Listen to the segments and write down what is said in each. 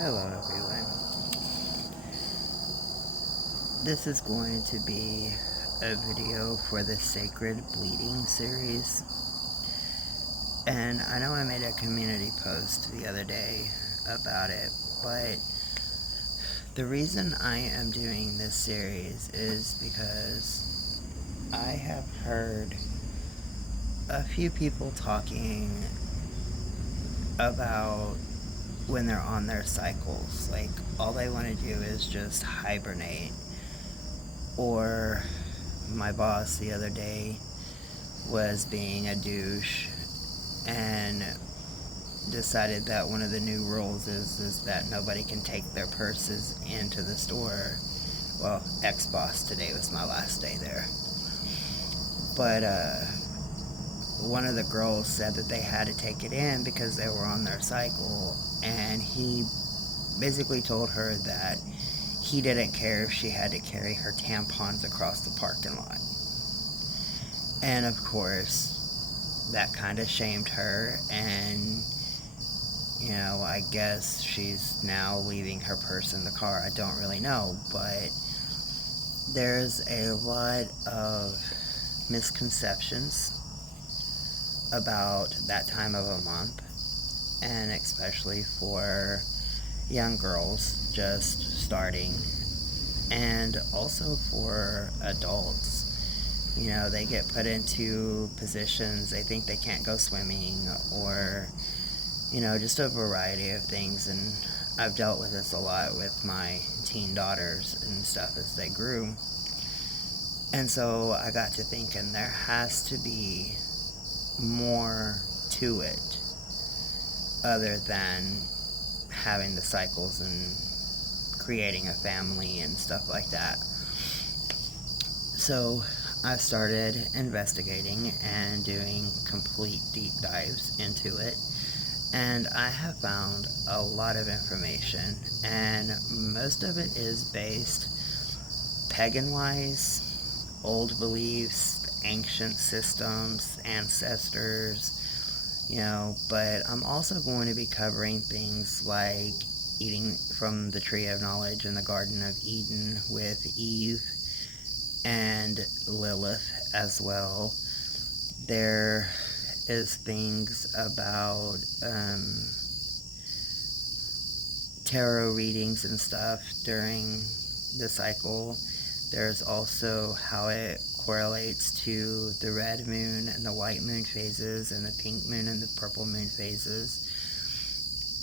Hello everyone. This is going to be a video for the Sacred Bleeding series. And I know I made a community post the other day about it, but the reason I am doing this series is because I have heard a few people talking about when they're on their cycles. Like, all they want to do is just hibernate. Or my boss the other day was being a douche and decided that one of the new rules is that nobody can take their purses into the store. Well, ex-boss, today was my last day there. But one of the girls said that they had to take it in because they were on their cycle, and he basically told her that he didn't care if she had to carry her tampons across the parking lot. And of course, that kind of shamed her, and I guess she's now leaving her purse in the car. I don't really know, but there's a lot of misconceptions about that time of a month, and especially for young girls just starting, and also for adults. They get put into positions they think they can't go swimming, or just a variety of things. And I've dealt with this a lot with my teen daughters and stuff as they grew. And so I got to thinking there has to be more to it other than having the cycles and creating a family and stuff like that. So I started investigating and doing complete deep dives into it, and I have found a lot of information, and most of it is based pagan-wise, old beliefs, ancient systems, ancestors, but I'm also going to be covering things like eating from the tree of knowledge in the Garden of Eden with Eve and Lilith as well. There is things about tarot readings and stuff during the cycle. There's also how it correlates to the red moon and the white moon phases, and the pink moon and the purple moon phases,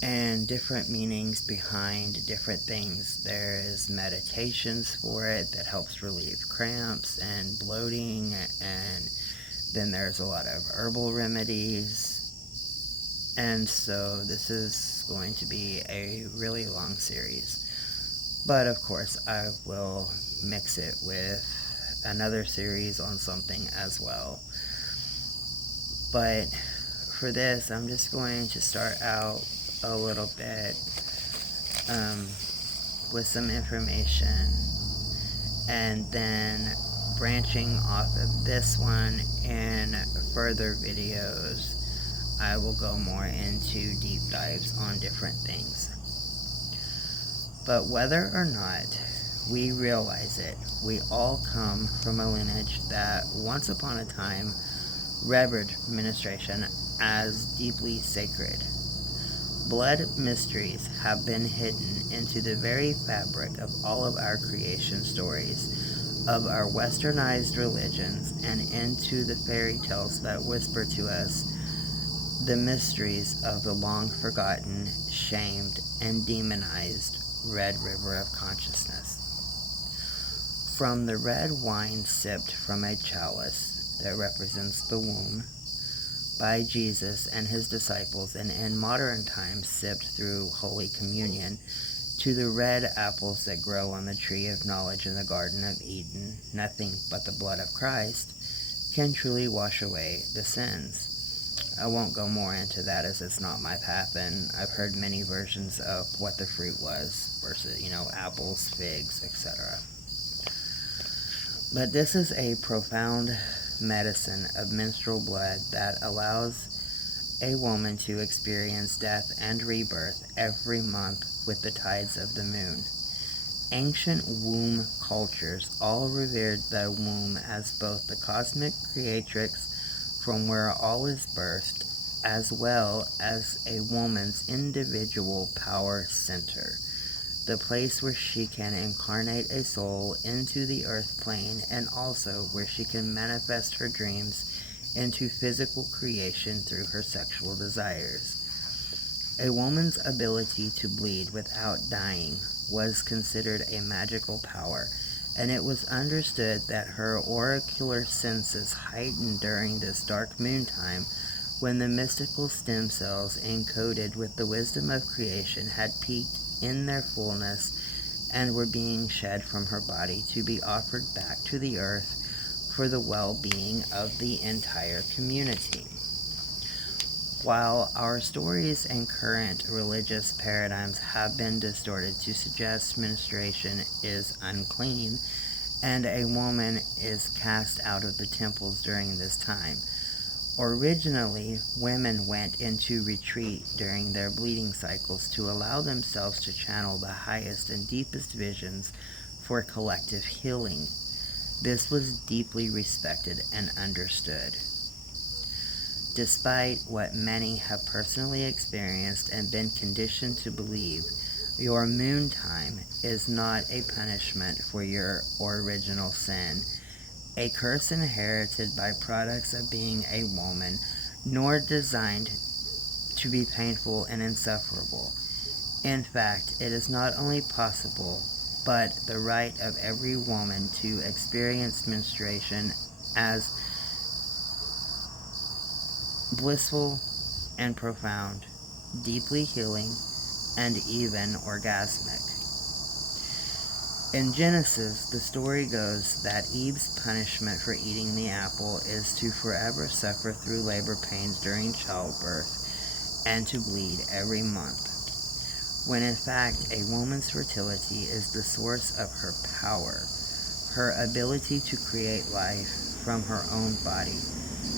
and different meanings behind different things. There is meditations for it that helps relieve cramps and bloating, and then there's a lot of herbal remedies. And so this is going to be a really long series, but of course I will mix it with another series on something as well. But for this, I'm just going to start out a little bit with some information, and then branching off of this one in further videos, I will go more into deep dives on different things. But whether or not we realize it, we all come from a lineage that once upon a time revered menstruation as deeply sacred. Blood mysteries have been hidden into the very fabric of all of our creation stories, of our westernized religions, and into the fairy tales that whisper to us the mysteries of the long forgotten, shamed, and demonized Red River of Consciousness. From the red wine sipped from a chalice that represents the womb by Jesus and his disciples, and in modern times sipped through Holy Communion, to the red apples that grow on the tree of knowledge in the Garden of Eden, nothing but the blood of Christ can truly wash away the sins. I won't go more into that, as it's not my path, and I've heard many versions of what the fruit was versus, apples, figs, etc. But this is a profound medicine of menstrual blood that allows a woman to experience death and rebirth every month with the tides of the moon. Ancient womb cultures all revered the womb as both the cosmic creatrix from where all is birthed, as well as a woman's individual power center, the place where she can incarnate a soul into the earth plane, and also where she can manifest her dreams into physical creation through her sexual desires. A woman's ability to bleed without dying was considered a magical power, and it was understood that her oracular senses heightened during this dark moon time when the mystical stem cells encoded with the wisdom of creation had peaked in their fullness and were being shed from her body to be offered back to the earth for the well-being of the entire community. While our stories and current religious paradigms have been distorted to suggest menstruation is unclean and a woman is cast out of the temples during this time, originally women went into retreat during their bleeding cycles to allow themselves to channel the highest and deepest visions for collective healing. This was deeply respected and understood. Despite what many have personally experienced and been conditioned to believe, your moon time is not a punishment for your original sin, a curse inherited by products of being a woman, nor designed to be painful and insufferable. In fact, it is not only possible, but the right of every woman to experience menstruation as blissful and profound, deeply healing, and even orgasmic. In Genesis, the story goes that Eve's punishment for eating the apple is to forever suffer through labor pains during childbirth and to bleed every month, when in fact a woman's fertility is the source of her power, her ability to create life from her own body,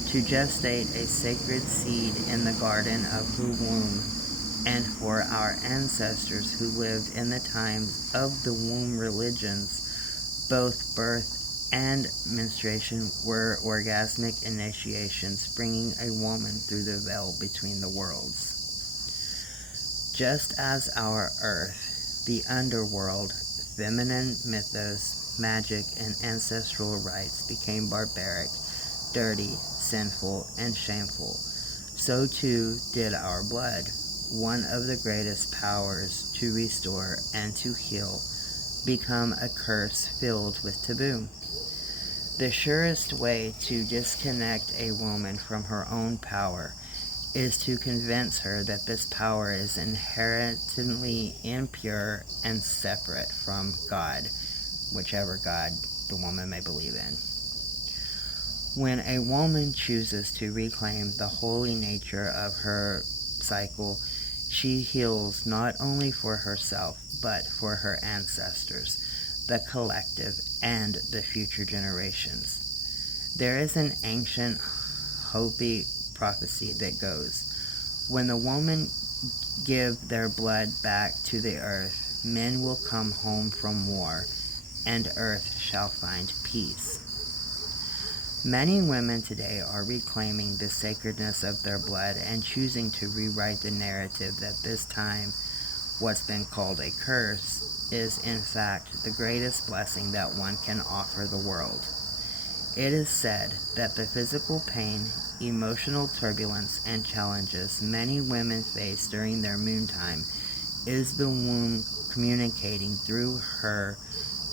to gestate a sacred seed in the garden of her womb, and for our ancestors who lived in the times of the womb religions, both birth and menstruation were orgasmic initiations, bringing a woman through the veil between the worlds. Just as our earth, the underworld, feminine mythos, magic, and ancestral rites became barbaric, dirty, sinful, and shameful, so too did our blood, one of the greatest powers to restore and to heal, become a curse filled with taboo. The surest way to disconnect a woman from her own power is to convince her that this power is inherently impure and separate from God, whichever God the woman may believe in. When a woman chooses to reclaim the holy nature of her cycle, she heals not only for herself, but for her ancestors, the collective, and the future generations. There is an ancient Hopi prophecy that goes, when the women give their blood back to the earth, men will come home from war, and earth shall find peace. Many women today are reclaiming the sacredness of their blood and choosing to rewrite the narrative that this time, what's been called a curse, is in fact the greatest blessing that one can offer the world. It is said that the physical pain, emotional turbulence, and challenges many women face during their moon time is the womb communicating through her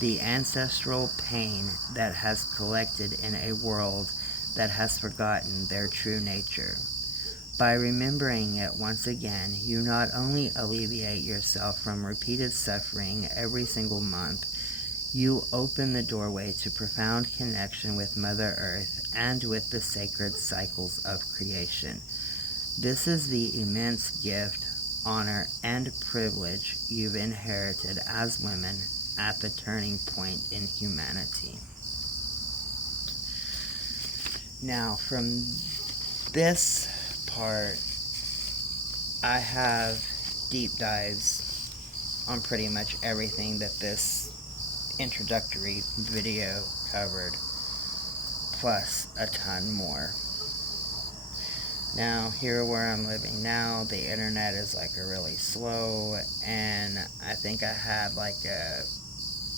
the ancestral pain that has collected in a world that has forgotten their true nature. By remembering it once again, you not only alleviate yourself from repeated suffering every single month, you open the doorway to profound connection with Mother Earth and with the sacred cycles of creation. This is the immense gift, honor, and privilege you've inherited as women at the turning point in humanity. Now, from this part I have deep dives on pretty much everything that this introductory video covered, plus a ton more. Now, here where I'm living now, the internet is like a really slow, and I think I had like a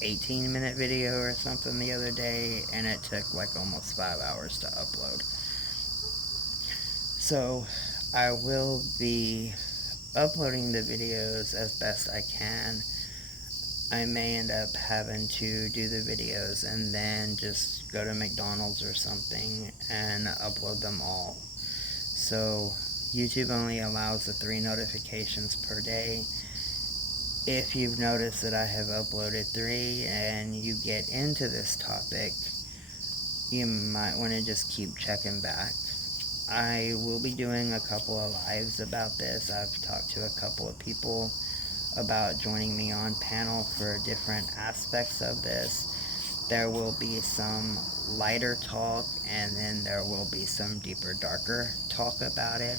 18-minute video or something the other day, and it took like almost 5 hours to upload. So I will be uploading the videos as best I can. I may end up having to do the videos and then just go to McDonald's or something and upload them all. So YouTube only allows the 3 notifications per day. If you've noticed that I have uploaded 3 and you get into this topic, you might want to just keep checking back. I will be doing a couple of lives about this. I've talked to a couple of people about joining me on panel for different aspects of this. There will be some lighter talk, and then there will be some deeper, darker talk about it.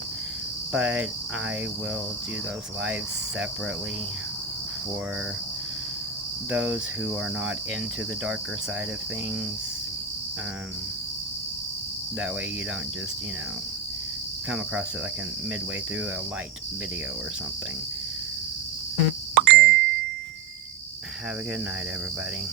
But I will do those lives separately for those who are not into the darker side of things. That way you don't just, come across it like midway through a light video or something. But have a good night, everybody.